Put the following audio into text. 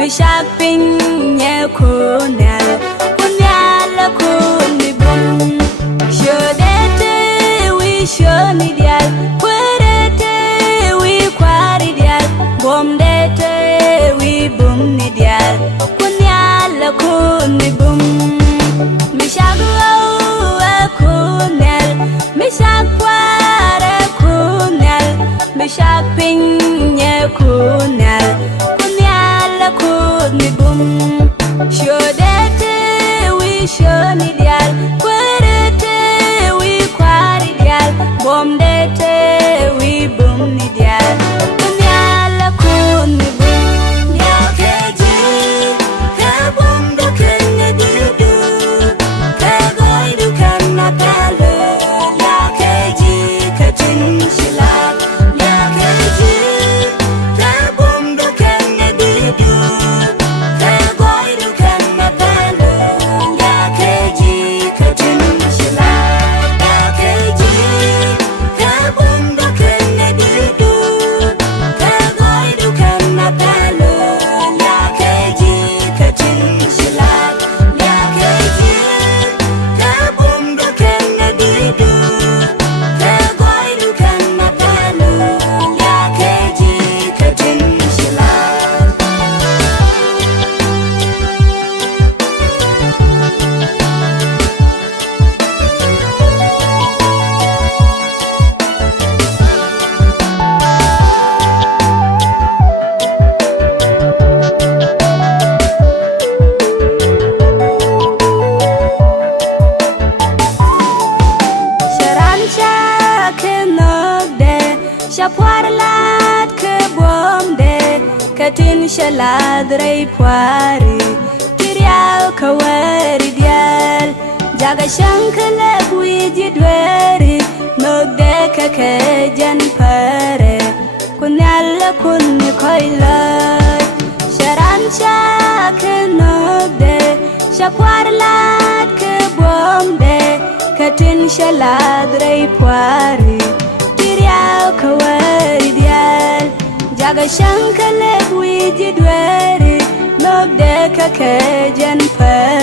Mishak pinye kunal kunyala kuni bum. Shodete we shoni dial, kwerete we kwari dial, bomdete we bum ni dial, kunyala kuni bum. Mishak lawa kunal, mishak kware kunal, mishak pinye kunal. Kuni bum. Shodete we shoni dial, kwerete we kwari dial, bomdete we bum ni dial, kunyala kuni bum. Yakeji ka bum do kene dudu, ka goy do kana palo. Yakeji ka tin shilat. Yakeji ka bum do kene dudu. Shapuar lat ke bomde, katin shalad rei puari, kirial kawari dial, jaga shankale buiji dweri, nogde kake jan pare, kunyalla kunni koilot, sharan shake nogde, shapuar lat ke bomde, katin shalad rei puari. Kawari dial, jaga shankale buiji dweri, nogde kake jan pare.